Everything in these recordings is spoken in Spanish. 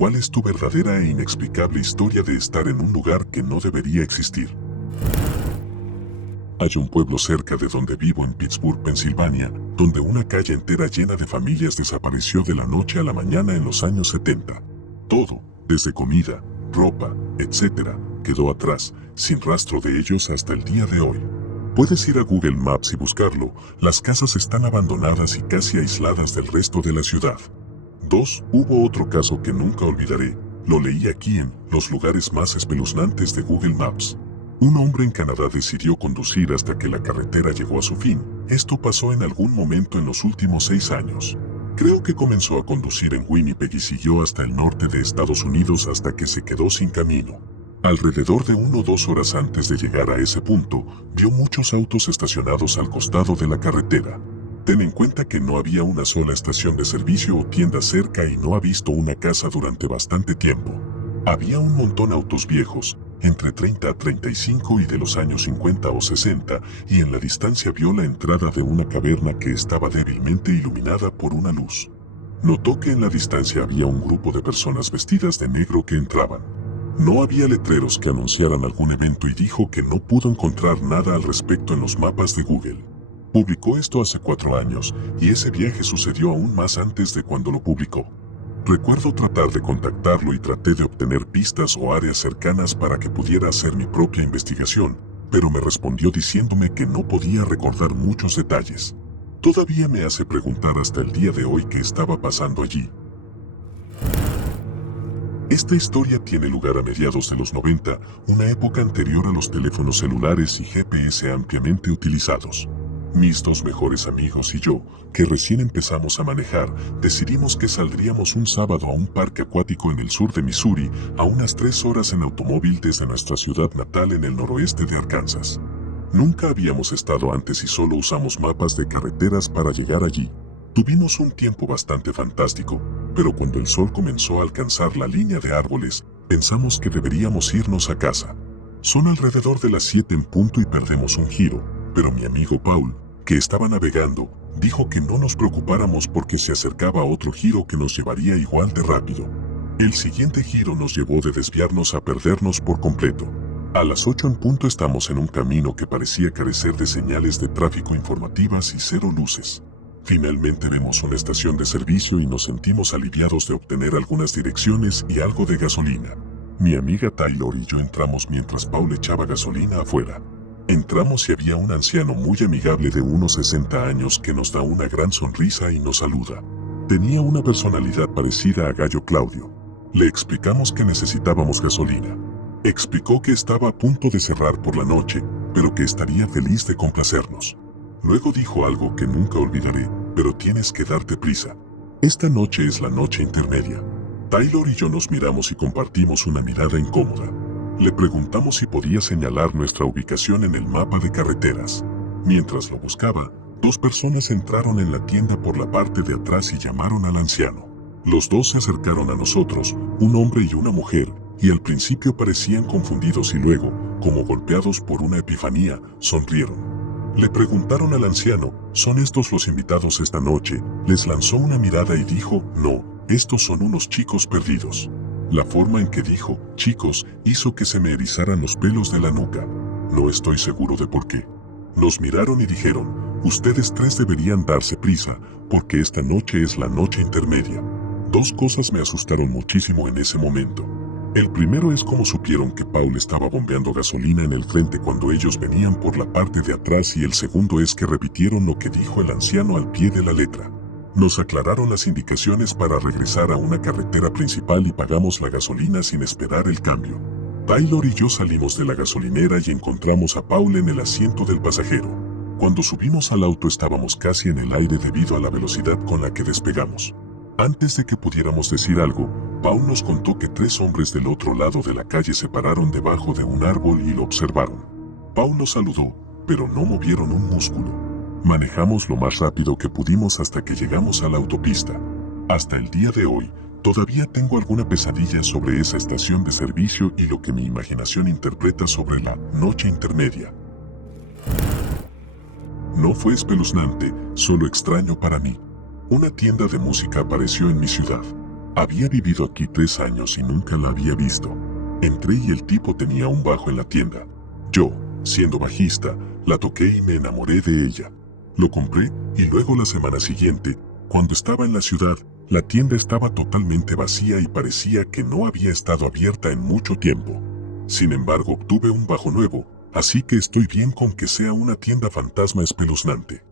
¿Cuál es tu verdadera e inexplicable historia de estar en un lugar que no debería existir? Hay un pueblo cerca de donde vivo en Pittsburgh, Pensilvania, donde una calle entera llena de familias desapareció de la noche a la mañana en los años 70. Todo, desde comida, ropa, etc., quedó atrás, sin rastro de ellos hasta el día de hoy. Puedes ir a Google Maps y buscarlo, las casas están abandonadas y casi aisladas del resto de la ciudad. 2. Hubo otro caso que nunca olvidaré, lo leí aquí en Los lugares más espeluznantes de Google Maps. Un hombre en Canadá decidió conducir hasta que la carretera llegó a su fin. Esto pasó en algún momento en los últimos 6 años. Creo que comenzó a conducir en Winnipeg y siguió hasta el norte de Estados Unidos hasta que se quedó sin camino. Alrededor de 1 o 2 horas antes de llegar a ese punto, vio muchos autos estacionados al costado de la carretera. Ten en cuenta que no había una sola estación de servicio o tienda cerca y no ha visto una casa durante bastante tiempo. Había un montón de autos viejos, entre 30 a 35 y de los años 50 o 60, y en la distancia vio la entrada de una caverna que estaba débilmente iluminada por una luz. Notó que en la distancia había un grupo de personas vestidas de negro que entraban. No había letreros que anunciaran algún evento y dijo que no pudo encontrar nada al respecto en los mapas de Google. Publicó esto hace 4 años, y ese viaje sucedió aún más antes de cuando lo publicó. Recuerdo tratar de contactarlo y traté de obtener pistas o áreas cercanas para que pudiera hacer mi propia investigación, pero me respondió diciéndome que no podía recordar muchos detalles. Todavía me hace preguntar hasta el día de hoy qué estaba pasando allí. Esta historia tiene lugar a mediados de los 90, una época anterior a los teléfonos celulares y GPS ampliamente utilizados. Mis 2 mejores amigos y yo, que recién empezamos a manejar, decidimos que saldríamos un sábado a un parque acuático en el sur de Missouri, a unas 3 horas en automóvil desde nuestra ciudad natal en el noroeste de Arkansas. Nunca habíamos estado antes y solo usamos mapas de carreteras para llegar allí. Tuvimos un tiempo bastante fantástico, pero cuando el sol comenzó a alcanzar la línea de árboles, pensamos que deberíamos irnos a casa. Son alrededor de las 7 en punto y perdemos un giro, pero mi amigo Paul, que estaba navegando, dijo que no nos preocupáramos porque se acercaba otro giro que nos llevaría igual de rápido. El siguiente giro nos llevó de desviarnos a perdernos por completo. A las 8 en punto estamos en un camino que parecía carecer de señales de tráfico informativas y 0 luces. Finalmente vemos una estación de servicio y nos sentimos aliviados de obtener algunas direcciones y algo de gasolina. Mi amiga Taylor y yo entramos mientras Paul echaba gasolina afuera. Entramos y había un anciano muy amigable de unos 60 años que nos da una gran sonrisa y nos saluda. Tenía una personalidad parecida a Gallo Claudio. Le explicamos que necesitábamos gasolina. Explicó que estaba a punto de cerrar por la noche, pero que estaría feliz de complacernos. Luego dijo algo que nunca olvidaré, pero tienes que darte prisa. Esta noche es la noche intermedia. Taylor y yo nos miramos y compartimos una mirada incómoda. Le preguntamos si podía señalar nuestra ubicación en el mapa de carreteras. Mientras lo buscaba, 2 personas entraron en la tienda por la parte de atrás y llamaron al anciano. Los 2 se acercaron a nosotros, un hombre y una mujer, y al principio parecían confundidos y luego, como golpeados por una epifanía, sonrieron. Le preguntaron al anciano, ¿son estos los invitados esta noche? Les lanzó una mirada y dijo, no, estos son unos chicos perdidos. La forma en que dijo, chicos, hizo que se me erizaran los pelos de la nuca. No estoy seguro de por qué. Nos miraron y dijeron, ustedes 3 deberían darse prisa, porque esta noche es la noche intermedia. 2 cosas me asustaron muchísimo en ese momento. El primero es cómo supieron que Paul estaba bombeando gasolina en el frente cuando ellos venían por la parte de atrás, y el segundo es que repitieron lo que dijo el anciano al pie de la letra. Nos aclararon las indicaciones para regresar a una carretera principal y pagamos la gasolina sin esperar el cambio. Taylor y yo salimos de la gasolinera y encontramos a Paul en el asiento del pasajero. Cuando subimos al auto estábamos casi en el aire debido a la velocidad con la que despegamos. Antes de que pudiéramos decir algo, Paul nos contó que 3 hombres del otro lado de la calle se pararon debajo de un árbol y lo observaron. Paul nos saludó, pero no movieron un músculo. Manejamos lo más rápido que pudimos hasta que llegamos a la autopista. Hasta el día de hoy, todavía tengo alguna pesadilla sobre esa estación de servicio y lo que mi imaginación interpreta sobre la noche intermedia. No fue espeluznante, solo extraño para mí. Una tienda de música apareció en mi ciudad. Había vivido aquí 3 años y nunca la había visto. Entré y el tipo tenía un bajo en la tienda. Yo, siendo bajista, la toqué y me enamoré de ella. Lo compré y luego la semana siguiente, cuando estaba en la ciudad, la tienda estaba totalmente vacía y parecía que no había estado abierta en mucho tiempo. Sin embargo, obtuve un bajo nuevo, así que estoy bien con que sea una tienda fantasma espeluznante.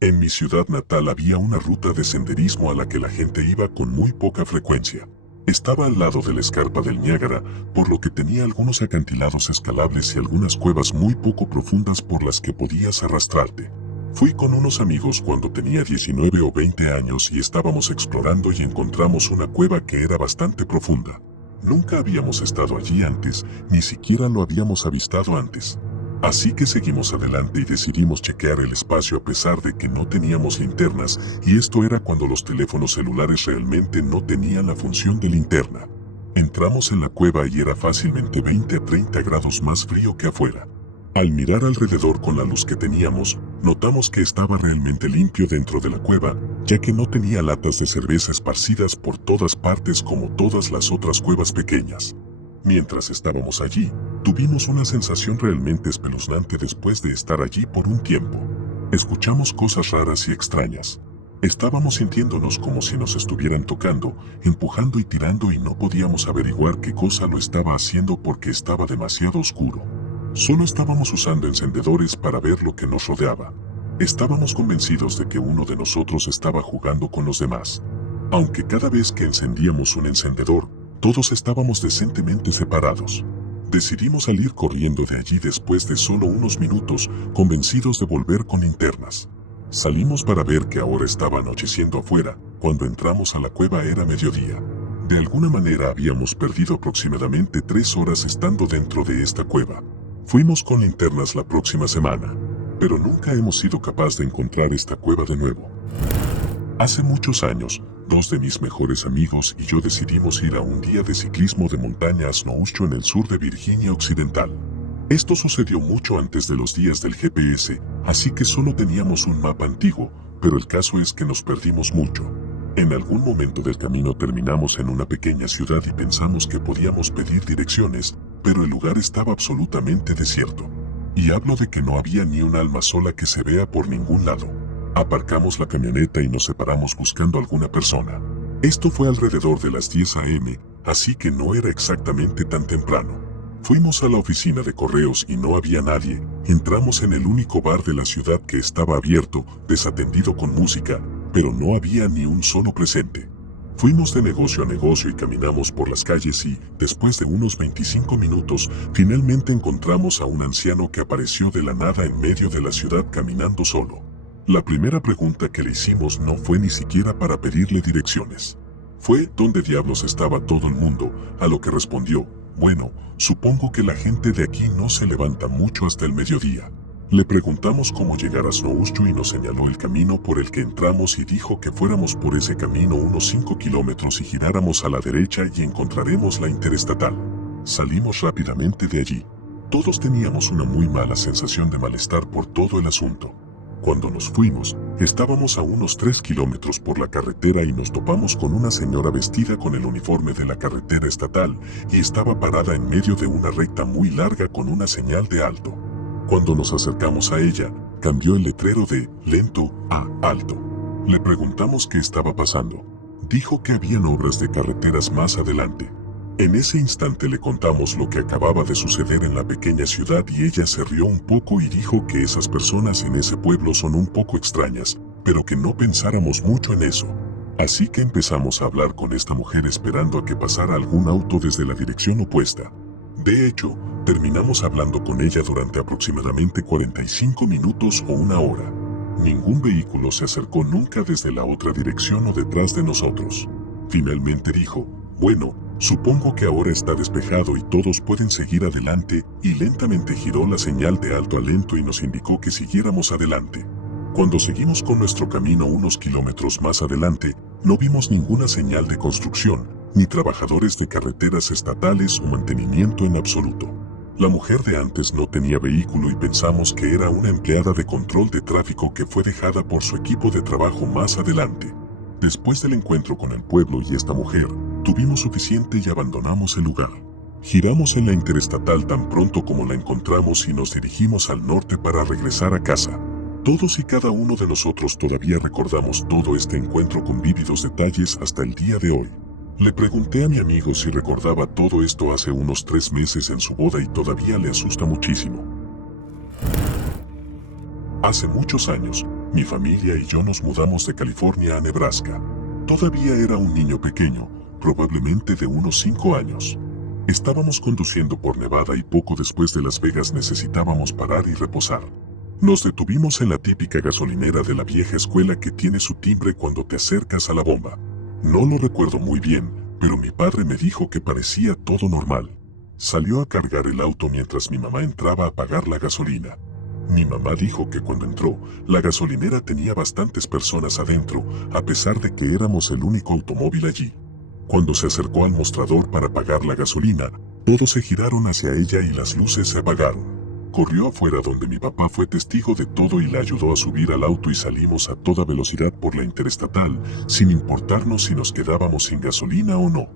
En mi ciudad natal había una ruta de senderismo a la que la gente iba con muy poca frecuencia. Estaba al lado de la escarpa del Niágara, por lo que tenía algunos acantilados escalables y algunas cuevas muy poco profundas por las que podías arrastrarte. Fui con unos amigos cuando tenía 19 o 20 años y estábamos explorando y encontramos una cueva que era bastante profunda. Nunca habíamos estado allí antes, ni siquiera lo habíamos avistado antes. Así que seguimos adelante y decidimos chequear el espacio a pesar de que no teníamos linternas, y esto era cuando los teléfonos celulares realmente no tenían la función de linterna. Entramos en la cueva y era fácilmente 20 a 30 grados más frío que afuera. Al mirar alrededor con la luz que teníamos, notamos que estaba realmente limpio dentro de la cueva, ya que no tenía latas de cerveza esparcidas por todas partes como todas las otras cuevas pequeñas. Mientras estábamos allí, tuvimos una sensación realmente espeluznante después de estar allí por un tiempo. Escuchamos cosas raras y extrañas. Estábamos sintiéndonos como si nos estuvieran tocando, empujando y tirando y no podíamos averiguar qué cosa lo estaba haciendo porque estaba demasiado oscuro. Solo estábamos usando encendedores para ver lo que nos rodeaba. Estábamos convencidos de que uno de nosotros estaba jugando con los demás. Aunque cada vez que encendíamos un encendedor, todos estábamos decentemente separados. Decidimos salir corriendo de allí después de solo unos minutos, convencidos de volver con linternas. Salimos para ver que ahora estaba anocheciendo afuera. Cuando entramos a la cueva era mediodía. De alguna manera habíamos perdido aproximadamente 3 horas estando dentro de esta cueva. Fuimos con linternas la próxima semana, pero nunca hemos sido capaces de encontrar esta cueva de nuevo. Hace muchos años, 2 de mis mejores amigos y yo decidimos ir a un día de ciclismo de montaña a Snowshoe en el sur de Virginia Occidental. Esto sucedió mucho antes de los días del GPS, así que solo teníamos un mapa antiguo, pero el caso es que nos perdimos mucho. En algún momento del camino terminamos en una pequeña ciudad y pensamos que podíamos pedir direcciones, pero el lugar estaba absolutamente desierto. Y hablo de que no había ni un alma sola que se vea por ningún lado. Aparcamos la camioneta y nos separamos buscando alguna persona. Esto fue alrededor de las 10 a.m., así que no era exactamente tan temprano. Fuimos a la oficina de correos y no había nadie. Entramos en el único bar de la ciudad que estaba abierto, desatendido con música, pero no había ni un solo presente. Fuimos de negocio a negocio y caminamos por las calles y, después de unos 25 minutos, finalmente encontramos a un anciano que apareció de la nada en medio de la ciudad caminando solo. La primera pregunta que le hicimos no fue ni siquiera para pedirle direcciones. Fue ¿dónde diablos estaba todo el mundo? A lo que respondió, bueno, supongo que la gente de aquí no se levanta mucho hasta el mediodía. Le preguntamos cómo llegar a Snowshoe y nos señaló el camino por el que entramos y dijo que fuéramos por ese camino unos 5 kilómetros y giráramos a la derecha y encontraremos la interestatal. Salimos rápidamente de allí. Todos teníamos una muy mala sensación de malestar por todo el asunto. Cuando nos fuimos, estábamos a unos 3 kilómetros por la carretera y nos topamos con una señora vestida con el uniforme de la carretera estatal y estaba parada en medio de una recta muy larga con una señal de alto. Cuando nos acercamos a ella, cambió el letrero de lento a alto. Le preguntamos qué estaba pasando. Dijo que habían obras de carreteras más adelante. En ese instante le contamos lo que acababa de suceder en la pequeña ciudad y ella se rió un poco y dijo que esas personas en ese pueblo son un poco extrañas, pero que no pensáramos mucho en eso. Así que empezamos a hablar con esta mujer esperando a que pasara algún auto desde la dirección opuesta. De hecho, terminamos hablando con ella durante aproximadamente 45 minutos o 1 hora. Ningún vehículo se acercó nunca desde la otra dirección o detrás de nosotros. Finalmente dijo, bueno, supongo que ahora está despejado y todos pueden seguir adelante, y lentamente giró la señal de alto a lento y nos indicó que siguiéramos adelante. Cuando seguimos con nuestro camino unos kilómetros más adelante, no vimos ninguna señal de construcción, ni trabajadores de carreteras estatales o mantenimiento en absoluto. La mujer de antes no tenía vehículo y pensamos que era una empleada de control de tráfico que fue dejada por su equipo de trabajo más adelante. Después del encuentro con el pueblo y esta mujer, tuvimos suficiente y abandonamos el lugar. Giramos en la interestatal tan pronto como la encontramos y nos dirigimos al norte para regresar a casa. Todos y cada uno de nosotros todavía recordamos todo este encuentro con vívidos detalles hasta el día de hoy. Le pregunté a mi amigo si recordaba todo esto hace unos 3 meses en su boda y todavía le asusta muchísimo. Hace muchos años, mi familia y yo nos mudamos de California a Nebraska. Todavía era un niño pequeño, probablemente de unos 5 años. Estábamos conduciendo por Nevada y poco después de Las Vegas necesitábamos parar y reposar. Nos detuvimos en la típica gasolinera de la vieja escuela que tiene su timbre cuando te acercas a la bomba. No lo recuerdo muy bien, pero mi padre me dijo que parecía todo normal. Salió a cargar el auto mientras mi mamá entraba a pagar la gasolina. Mi mamá dijo que cuando entró, la gasolinera tenía bastantes personas adentro, a pesar de que éramos el único automóvil allí. Cuando se acercó al mostrador para pagar la gasolina, todos se giraron hacia ella y las luces se apagaron. Corrió afuera donde mi papá fue testigo de todo y la ayudó a subir al auto y salimos a toda velocidad por la interestatal, sin importarnos si nos quedábamos sin gasolina o no.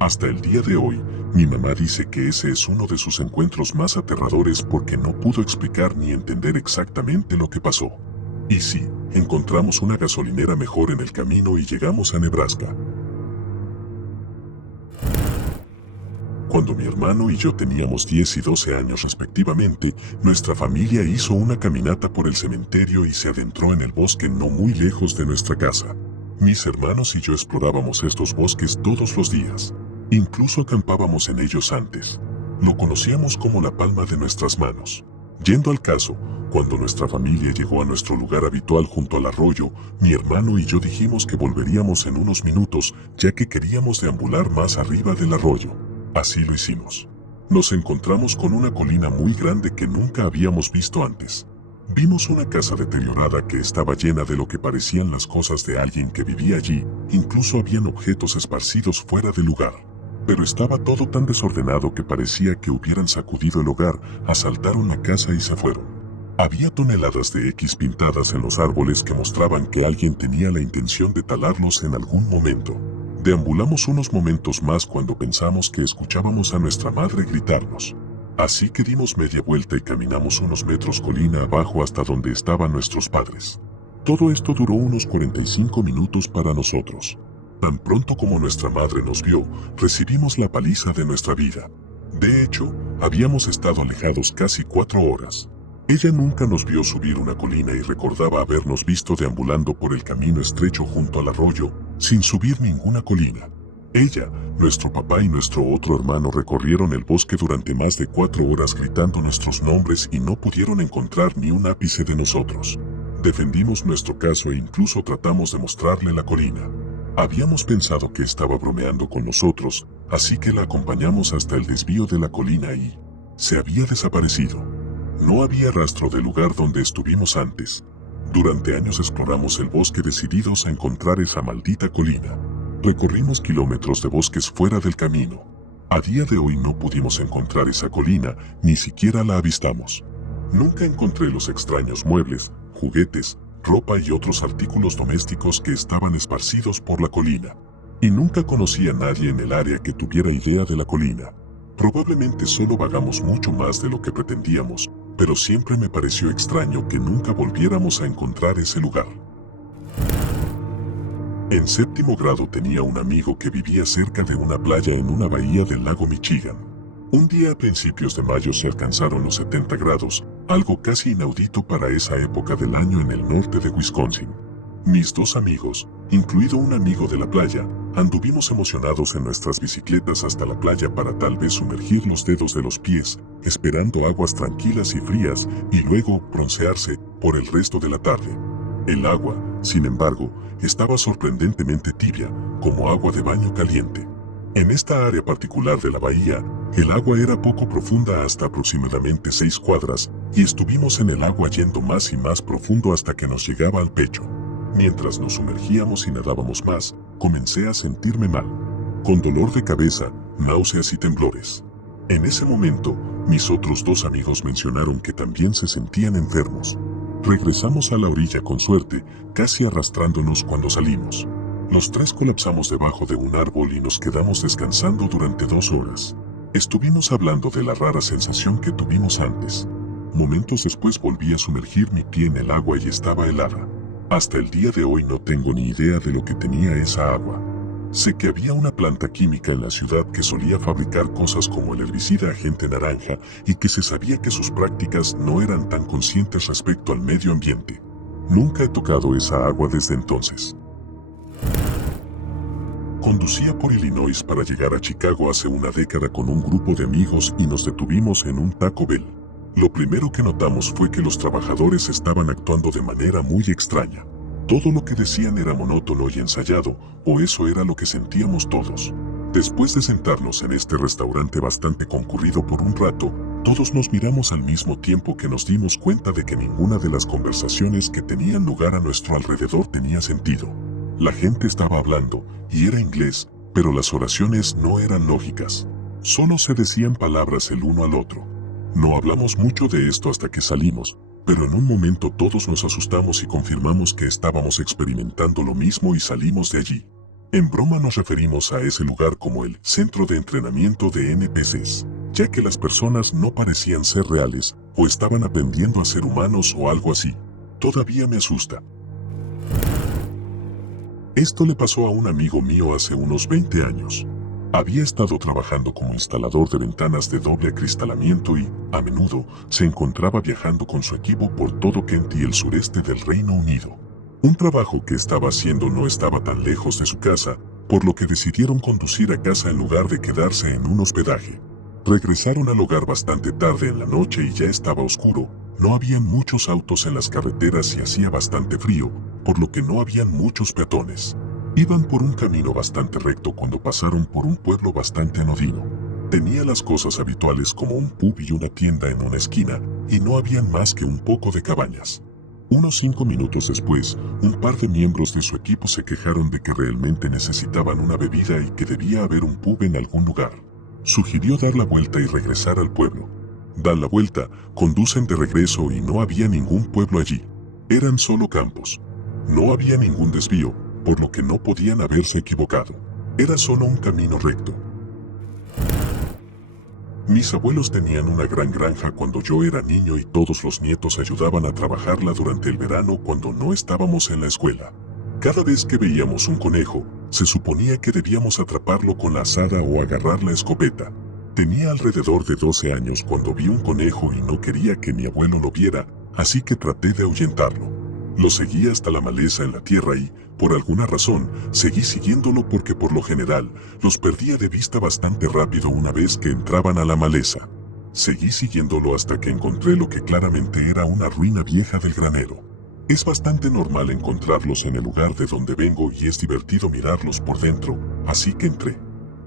Hasta el día de hoy, mi mamá dice que ese es uno de sus encuentros más aterradores porque no pudo explicar ni entender exactamente lo que pasó. Y sí, encontramos una gasolinera mejor en el camino y llegamos a Nebraska. Cuando mi hermano y yo teníamos 10 y 12 años respectivamente, nuestra familia hizo una caminata por el cementerio y se adentró en el bosque no muy lejos de nuestra casa. Mis hermanos y yo explorábamos estos bosques todos los días. Incluso acampábamos en ellos antes. Lo conocíamos como la palma de nuestras manos. Yendo al caso, cuando nuestra familia llegó a nuestro lugar habitual junto al arroyo, mi hermano y yo dijimos que volveríamos en unos minutos, ya que queríamos deambular más arriba del arroyo. Así lo hicimos. Nos encontramos con una colina muy grande que nunca habíamos visto antes. Vimos una casa deteriorada que estaba llena de lo que parecían las cosas de alguien que vivía allí, incluso habían objetos esparcidos fuera del lugar. Pero estaba todo tan desordenado que parecía que hubieran sacudido el hogar, asaltaron la casa y se fueron. Había toneladas de X pintadas en los árboles que mostraban que alguien tenía la intención de talarlos en algún momento. Deambulamos unos momentos más cuando pensamos que escuchábamos a nuestra madre gritarnos. Así que dimos media vuelta y caminamos unos metros colina abajo hasta donde estaban nuestros padres. Todo esto duró unos 45 minutos para nosotros. Tan pronto como nuestra madre nos vio, recibimos la paliza de nuestra vida. De hecho, habíamos estado alejados casi 4 horas. Ella nunca nos vio subir una colina y recordaba habernos visto deambulando por el camino estrecho junto al arroyo, sin subir ninguna colina. Ella, nuestro papá y nuestro otro hermano recorrieron el bosque durante más de 4 horas gritando nuestros nombres y no pudieron encontrar ni un ápice de nosotros. Defendimos nuestro caso e incluso tratamos de mostrarle la colina. Habíamos pensado que estaba bromeando con nosotros, así que la acompañamos hasta el desvío de la colina y se había desaparecido. No había rastro del lugar donde estuvimos antes. Durante años exploramos el bosque decididos a encontrar esa maldita colina. Recorrimos kilómetros de bosques fuera del camino. A día de hoy no pudimos encontrar esa colina, ni siquiera la avistamos. Nunca encontré los extraños muebles, juguetes, ropa y otros artículos domésticos que estaban esparcidos por la colina. Y nunca conocí a nadie en el área que tuviera idea de la colina. Probablemente solo vagamos mucho más de lo que pretendíamos, pero siempre me pareció extraño que nunca volviéramos a encontrar ese lugar. En 7º grado tenía un amigo que vivía cerca de una playa en una bahía del lago Michigan. Un día a principios de mayo se alcanzaron los 70 grados, algo casi inaudito para esa época del año en el norte de Wisconsin. Mis 2 amigos, incluido un amigo de la playa, anduvimos emocionados en nuestras bicicletas hasta la playa para tal vez sumergir los dedos de los pies, esperando aguas tranquilas y frías, y luego broncearse por el resto de la tarde. El agua, sin embargo, estaba sorprendentemente tibia, como agua de baño caliente. En esta área particular de la bahía, el agua era poco profunda hasta aproximadamente 6 cuadras, y estuvimos en el agua yendo más y más profundo hasta que nos llegaba al pecho. Mientras nos sumergíamos y nadábamos más, comencé a sentirme mal, con dolor de cabeza, náuseas y temblores. En ese momento, mis otros 2 amigos mencionaron que también se sentían enfermos. Regresamos a la orilla con suerte, casi arrastrándonos cuando salimos. Los tres colapsamos debajo de un árbol y nos quedamos descansando durante 2 horas. Estuvimos hablando de la rara sensación que tuvimos antes. Momentos después volví a sumergir mi pie en el agua y estaba helada. Hasta el día de hoy no tengo ni idea de lo que tenía esa agua. Sé que había una planta química en la ciudad que solía fabricar cosas como el herbicida agente naranja y que se sabía que sus prácticas no eran tan conscientes respecto al medio ambiente. Nunca he tocado esa agua desde entonces. Conducía por Illinois para llegar a Chicago hace una década con un grupo de amigos y nos detuvimos en un Taco Bell. Lo primero que notamos fue que los trabajadores estaban actuando de manera muy extraña. Todo lo que decían era monótono y ensayado, o eso era lo que sentíamos todos. Después de sentarnos en este restaurante bastante concurrido por un rato, todos nos miramos al mismo tiempo que nos dimos cuenta de que ninguna de las conversaciones que tenían lugar a nuestro alrededor tenía sentido. La gente estaba hablando, y era inglés, pero las oraciones no eran lógicas. Solo se decían palabras el uno al otro. No hablamos mucho de esto hasta que salimos, pero en un momento todos nos asustamos y confirmamos que estábamos experimentando lo mismo y salimos de allí. En broma nos referimos a ese lugar como el Centro de Entrenamiento de NPCs, ya que las personas no parecían ser reales, o estaban aprendiendo a ser humanos o algo así. Todavía me asusta. Esto le pasó a un amigo mío hace unos 20 años. Había estado trabajando como instalador de ventanas de doble acristalamiento y, a menudo, se encontraba viajando con su equipo por todo Kent y el sureste del Reino Unido. Un trabajo que estaba haciendo no estaba tan lejos de su casa, por lo que decidieron conducir a casa en lugar de quedarse en un hospedaje. Regresaron al hogar bastante tarde en la noche y ya estaba oscuro, no habían muchos autos en las carreteras y hacía bastante frío, por lo que no habían muchos peatones. Iban por un camino bastante recto cuando pasaron por un pueblo bastante anodino. Tenía las cosas habituales como un pub y una tienda en una esquina, y no habían más que un poco de cabañas. Unos 5 minutos después, un par de miembros de su equipo se quejaron de que realmente necesitaban una bebida y que debía haber un pub en algún lugar. Sugirió dar la vuelta y regresar al pueblo. Dan la vuelta, conducen de regreso y no había ningún pueblo allí. Eran solo campos. No había ningún desvío, por lo que no podían haberse equivocado. Era solo un camino recto. Mis abuelos tenían una gran granja cuando yo era niño y todos los nietos ayudaban a trabajarla durante el verano cuando no estábamos en la escuela. Cada vez que veíamos un conejo, se suponía que debíamos atraparlo con la azada o agarrar la escopeta. Tenía alrededor de 12 años cuando vi un conejo y no quería que mi abuelo lo viera, así que traté de ahuyentarlo. Lo seguí hasta la maleza en la tierra y, por alguna razón, seguí siguiéndolo porque por lo general, los perdía de vista bastante rápido una vez que entraban a la maleza. Seguí siguiéndolo hasta que encontré lo que claramente era una ruina vieja del granero. Es bastante normal encontrarlos en el lugar de donde vengo y es divertido mirarlos por dentro, así que entré.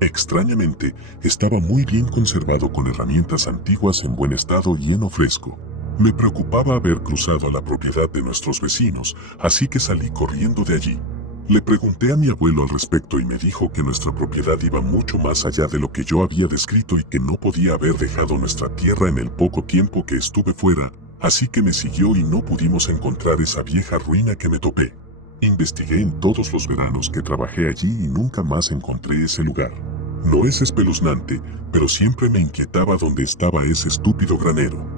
Extrañamente, estaba muy bien conservado con herramientas antiguas en buen estado y heno fresco. Me preocupaba haber cruzado a la propiedad de nuestros vecinos, así que salí corriendo de allí. Le pregunté a mi abuelo al respecto y me dijo que nuestra propiedad iba mucho más allá de lo que yo había descrito y que no podía haber dejado nuestra tierra en el poco tiempo que estuve fuera, así que me siguió y no pudimos encontrar esa vieja ruina que me topé. Investigué en todos los veranos que trabajé allí y nunca más encontré ese lugar. No es espeluznante, pero siempre me inquietaba dónde estaba ese estúpido granero.